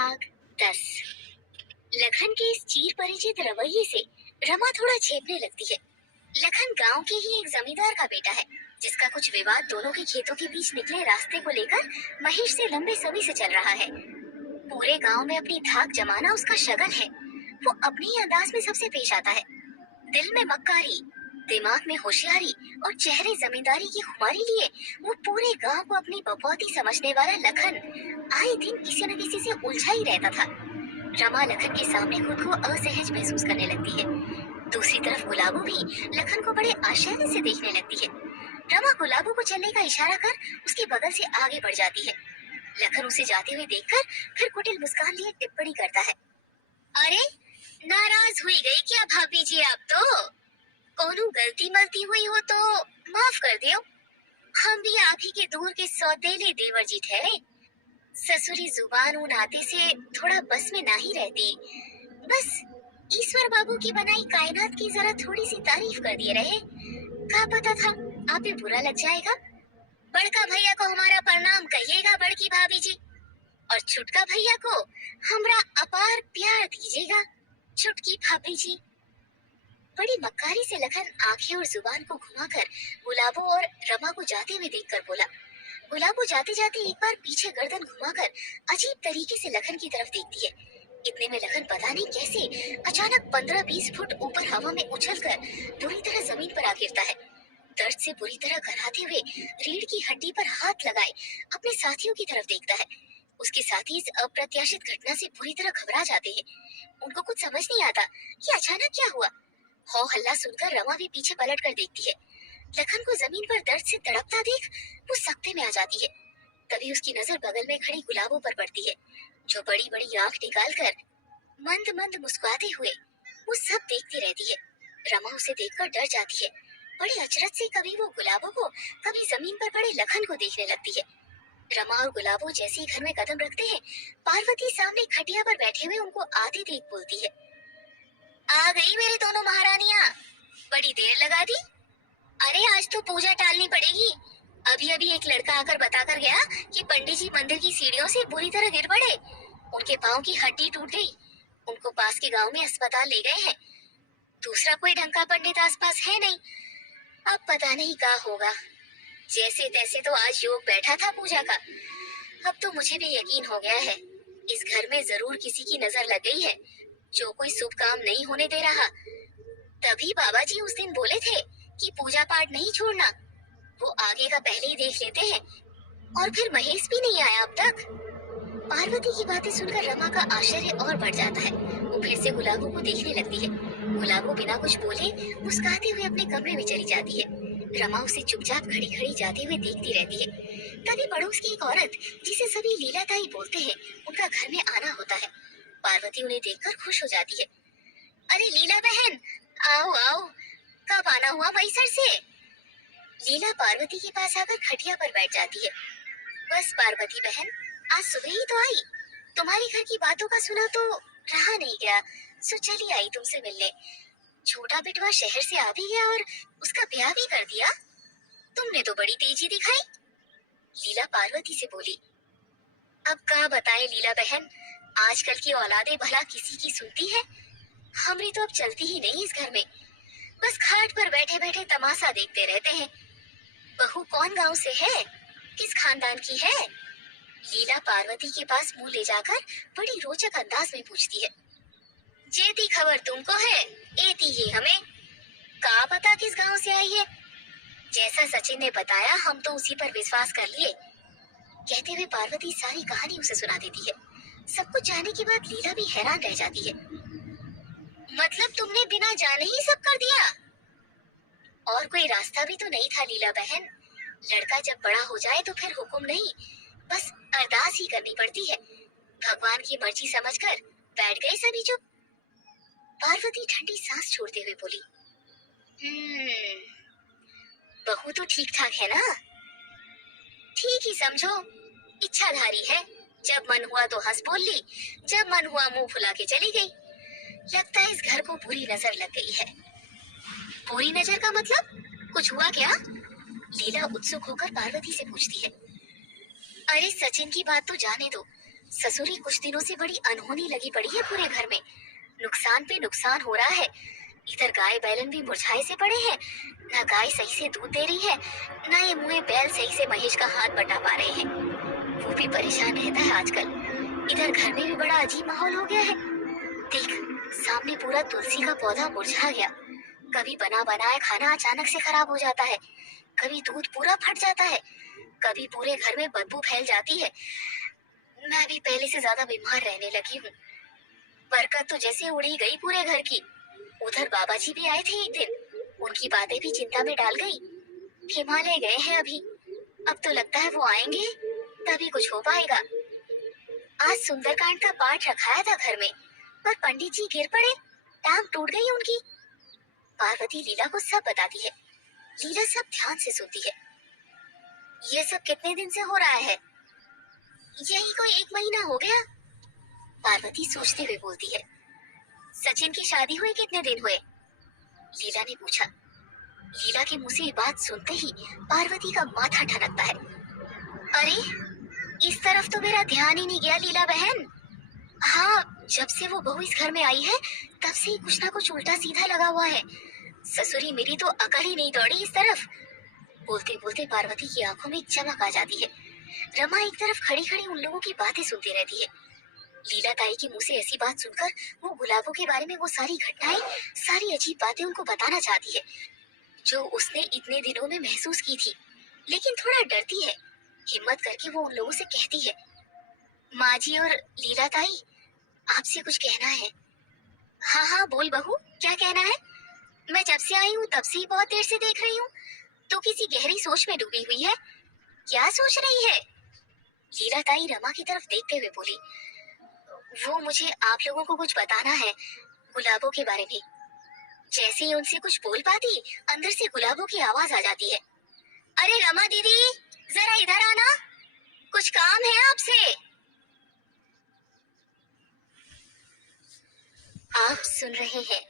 भाग 10। लखन के इस चीर परिचित रवैये से रमा थोड़ा झेपने लगती है। लखन गांव के ही एक जमींदार का बेटा है, जिसका कुछ विवाद दोनों के खेतों के बीच निकले रास्ते को लेकर महेश से लंबे समय से चल रहा है। पूरे गांव में अपनी धाक जमाना उसका शगल है। वो अपने ही अंदाज में सबसे पेश आता है। दिल में मक्कारी, दिमाग में होशियारी और चेहरे जमींदारी की खुमारी लिए वो पूरे गांव को अपनी बपौती समझने वाला लखन आए दिन किसी न किसी से उलझा ही रहता था। रमा लखन के सामने खुद को असहज महसूस करने लगती है। दूसरी तरफ गुलाबो भी लखन को बड़े आश्चर्य से देखने लगती है। रमा गुलाबो को चलने का इशारा कर उसके बगल से आगे बढ़ जाती है। लखन उसे जाते हुए देखकर फिर कुटिल मुस्कान लिए टिप्पणी करता है। अरे, नाराज हुई गई क्या भाभी जी आप तो? कोनो गलती मलती हुई हो तो माफ कर दियो। हम भी आप ही के दूर के सौतेले देवर जी ठहरे। ससुरी जुबान उन आते से थोड़ा बस में नहीं रहती। बस ईश्वर बाबू की बनाई कायनात की जरा थोड़ी सी तारीफ कर दिए रहे। क्या पता था आप ही बुरा लग जाएगा। बड़का भैया को हमारा प्रणाम कहिएगा बड़की भाभी जी, और छुटका भैया को हमरा अपार प्यार दीजिएगा छुटकी भाभी जी। बड़ी मक्कारी से लखन आंखें और जुबान को घुमाकर गुलाबो और रमा को जाते हुए देखकर बोला। गुलाबो जाते जाते एक बार पीछे गर्दन घुमाकर अजीब तरीके से लखन की तरफ देखती है। इतने में लखन पता नहीं कैसे अचानक 15-20 फुट ऊपर हवा में उछलकर बुरी तरह जमीन पर आ गिरता है। दर्द से बुरी तरह घबराते हुए रीढ़ की हड्डी पर हाथ लगाए अपने साथियों की तरफ देखता है। उसके साथी इस अप्रत्याशित घटना से बुरी तरह घबरा जाते हैं। उनको कुछ समझ नहीं आता कि अचानक क्या हुआ। हो हल्ला सुनकर रमा भी पीछे पलट कर देखती है। लखन को जमीन पर दर्द से तड़पता देख वो सख्ते में आ जाती है। तभी उसकी नजर बगल में खड़ी गुलाबो पर पड़ती है, जो बड़ी बड़ी आंख निकाल कर मंद मंद मुस्कुराते हुए वो सब देखती रहती है। रमा उसे देखकर डर जाती है। बड़ी अचरज से कभी वो गुलाबो को, कभी जमीन पर पड़े लखन को देखने लगती है। रमा और गुलाबो जैसे ही घर में कदम रखते हैं, पार्वती सामने खटिया पर बैठे हुए उनको आते देख बोलती है। आ गई मेरी दोनों महारानियां, बड़ी देर लगा दी। अरे आज तो पूजा टालनी पड़ेगी। अभी अभी एक लड़का आकर बताकर गया कि पंडित जी मंदिर की सीढ़ियों से बुरी तरह गिर पड़े। उनके पाँव की हड्डी टूट गई। उनको पास के गांव में अस्पताल ले गए हैं। दूसरा कोई ढंग का पंडित आसपास है नहीं। अब पता नहीं क्या होगा। जैसे तैसे तो आज योग बैठा था पूजा का। अब तो मुझे भी यकीन हो गया है, इस घर में जरूर किसी की नजर लग गई है, जो कोई शुभ काम नहीं होने दे रहा। तभी बाबा जी उस दिन बोले थे कि पूजा पाठ नहीं छोड़ना। वो आगे का पहले ही देख लेते हैं। और फिर महेश भी नहीं आया अब तक। पार्वती की बातें सुनकर रमा का आश्चर्य और बढ़ जाता है। वो फिर से गुलाबो को देखने लगती है। गुलाबो बिना कुछ बोले मुस्कुराते हुए अपने कमरे में चली जाती है। रमा उसे चुपचाप खड़ी खड़ी जाते हुए देखती रहती है। तभी पड़ोस की एक औरत, जिसे सभी लीला ताई बोलते हैं, उनका घर में आना होता है। पार्वती उन्हें देखकर खुश हो जाती है। अरे लीला बहन, आओ आओ, कब आना हुआ मैसर से? लीला पार्वती के पास आकर खटिया पर बैठ जाती है। बस पार्वती बहन, आज सुबह ही तो आई। तुम्हारे घर की बातों का सुना तो रहा नहीं गया, सो चली आई तुमसे मिलने। छोटा बिटवा शहर से आ भी गया और उसका ब्याह भी कर दिया। तुमने तो बड़ी तेजी दिखाई। लीला पार्वती से बोली। अब क्या बताएं लीला बहन, आजकल की औलादें भला किसी की सुनती है? हमरी तो अब चलती ही नहीं इस घर में। बस खाट पर बैठे बैठे तमाशा देखते रहते हैं। बहू कौन गांव से है, किस खानदान की है? लीला पार्वती के पास मुंह ले जाकर बड़ी रोचक अंदाज में पूछती है। जेती खबर तुमको है, एती ही हमें। का पता किस गांव से आई है। जैसा सचिन ने बताया हम तो उसी पर विश्वास कर लिए। कहते हुए पार्वती सारी कहानी उसे सुना देती है। सब कुछ जानने के बाद लीला भी हैरान रह जाती है। मतलब तुमने बिना जाने ही सब कर दिया? और कोई रास्ता भी तो नहीं था लीला बहन। लड़का जब बड़ा हो जाए तो फिर हुक्म नहीं, बस अरदास ही करनी पड़ती है। भगवान की मर्जी समझकर बैठ गए सभी चुप। पार्वती ठंडी सांस छोड़ते हुए बोली। बहू तो ठीक ठाक है ना? ठीक ही समझो, इच्छाधारी है। जब मन हुआ तो हंस बोल ली, जब मन हुआ मुंह फुला के चली गई। लगता है इस घर को बुरी नजर लग गई है। बुरी नजर का मतलब? कुछ हुआ क्या? लीला उत्सुक होकर पार्वती से पूछती है। अरे सचिन की बात तो जाने दो, ससुरी कुछ दिनों से बड़ी अनहोनी लगी पड़ी है पूरे घर में। नुकसान पे नुकसान हो रहा है। इधर गाय बैलन भी मुरझाए से पड़े हैं। ना गाय सही से दूध दे रही है, ना ये मुँह बैल सही से महेश का हाथ बटा पा रहे हैं। वो भी परेशान रहता है आजकल। इधर घर में भी बड़ा अजीब माहौल हो गया है। देख, सामने पूरा तुलसी का पौधा मुरझा गया। कभी बना बनाया खाना अचानक से खराब हो जाता है, कभी दूध पूरा फट जाता है, कभी पूरे घर में बदबू फैल जाती है। मैं भी पहले से ज्यादा बीमार रहने लगी हूँ। बरकत तो जैसे उड़ी गई पूरे घर की। उधर बाबा जी भी आए थे एक दिन, उनकी बातें भी चिंता में डाल गई। हिमालय गए हैं अभी, अब तो लगता है वो आएंगे तभी कुछ हो पाएगा। आज सुंदरकांड का पाठ रखाया था घर में, पर पंडित जी गिर पड़े, टांग टूट गई उनकी। पार्वती लीला को सब बताती है। लीला सब ध्यान से सुनती है। ये सब कितने दिन से हो रहा है? यही कोई 1 महीना हो गया, पार्वती सोचते हुए बोलती है। सचिन की शादी हुए कितने दिन हुए? लीला ने पूछा। लीला के मुंह से ये बात सुनते ही पार्वती का माथा ठनकता है। अरे, इस तरफ तो मेरा ध्यान ही नहीं गया लीला बहन। हाँ, जब से वो बहू इस घर में आई है तब से ही कुछ ना कुछ उल्टा सीधा लगा हुआ है। ससुरी मेरी तो अकल ही नहीं दौड़ी इस तरफ। बोलते बोलते पार्वती की आंखों में चमक आ जाती है। रमा एक तरफ खड़ी खड़ी उन लोगों की बातें सुनती रहती है। लीला ताई के मुंह से ऐसी बात सुनकर वो गुलाबों के बारे में वो सारी घटनाएं, सारी अजीब बातें उनको बताना चाहती है, जो उसने इतने दिनों में महसूस की थी। लेकिन थोड़ा डरती है। हिम्मत करके वो उन लोगों से कहती है, माँ जी और लीला ताई, आपसे कुछ कहना है। हाँ हाँ बोल बहू, क्या कहना है? मैं जब से आई हूँ तब से ही बहुत देर से देख रही हूँ, तो किसी गहरी सोच में डूबी हुई है। क्या सोच रही है? लीला ताई रमा की तरफ देखते हुए बोली, वो मुझे आप लोगों को कुछ बताना है, गुलाबों के बारे में। जैसे ही उनसे कुछ बोल पाती, अंदर से गुलाबों की आवाज आ जाती है। अरे रमा दीदी, जरा इधर आना, कुछ काम है आपसे। आप सुन रहे हैं